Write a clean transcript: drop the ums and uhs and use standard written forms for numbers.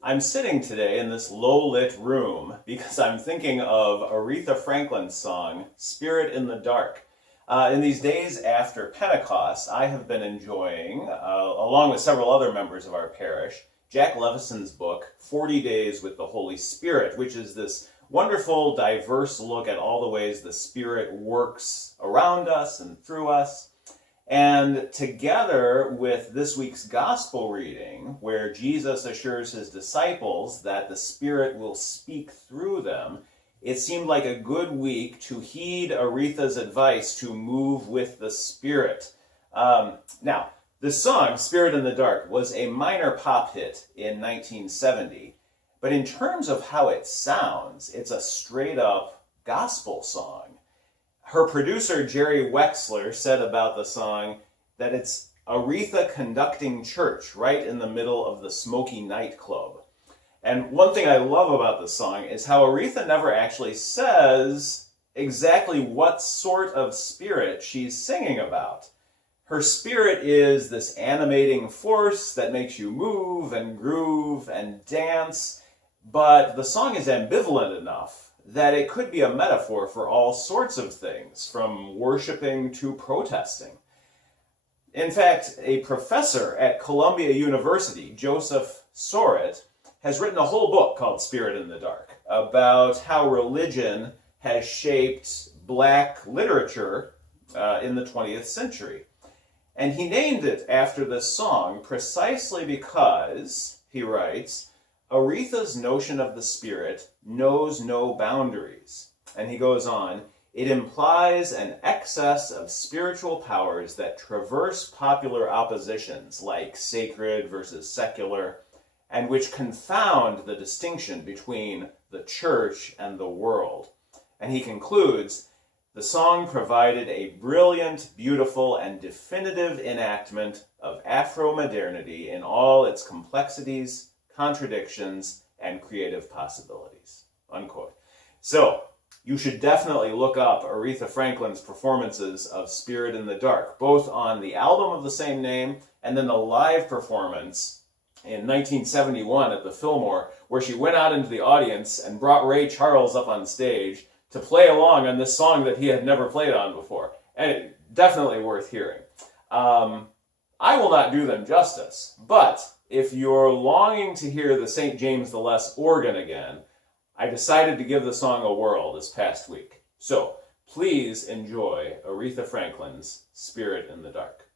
I'm sitting today in this low-lit room because I'm thinking of Aretha Franklin's song, Spirit in the Dark. In these days after Pentecost, I have been enjoying, along with several other members of our parish, Jack Levison's book, 40 Days with the Holy Spirit, which is this wonderful, diverse look at all the ways the Spirit works around us and through us. And together with this week's gospel reading, where Jesus assures his disciples that the Spirit will speak through them, it seemed like a good week to heed Aretha's advice to move with the Spirit. Now, the song, Spirit in the Dark, was a minor pop hit in 1970, but in terms of how it sounds, it's a straight-up gospel song. Her producer, Jerry Wexler, said about the song that it's Aretha conducting church right in the middle of the smoky nightclub. And one thing I love about the song is how Aretha never actually says exactly what sort of spirit she's singing about. Her spirit is this animating force that makes you move and groove and dance, but the song is ambivalent enough that it could be a metaphor for all sorts of things, from worshiping to protesting. In fact, a professor at Columbia University, Joseph Sorit, has written a whole book called Spirit in the Dark about how religion has shaped Black literature in the 20th century. And he named it after this song precisely because, he writes, Aretha's notion of the Spirit knows no boundaries. And he goes on, it implies an excess of spiritual powers that traverse popular oppositions like sacred versus secular, and which confound the distinction between the church and the world. And he concludes, the song provided a brilliant, beautiful, and definitive enactment of Afro-modernity in all its complexities, contradictions, and creative possibilities, unquote. So, you should definitely look up Aretha Franklin's performances of Spirit in the Dark, both on the album of the same name and then the live performance in 1971 at the Fillmore, where she went out into the audience and brought Ray Charles up on stage to play along on this song that he had never played on before. And it definitely worth hearing. I will not do them justice, but if you're longing to hear the St. James the Less organ again, I decided to give the song a whirl this past week. So please enjoy Aretha Franklin's Spirit in the Dark.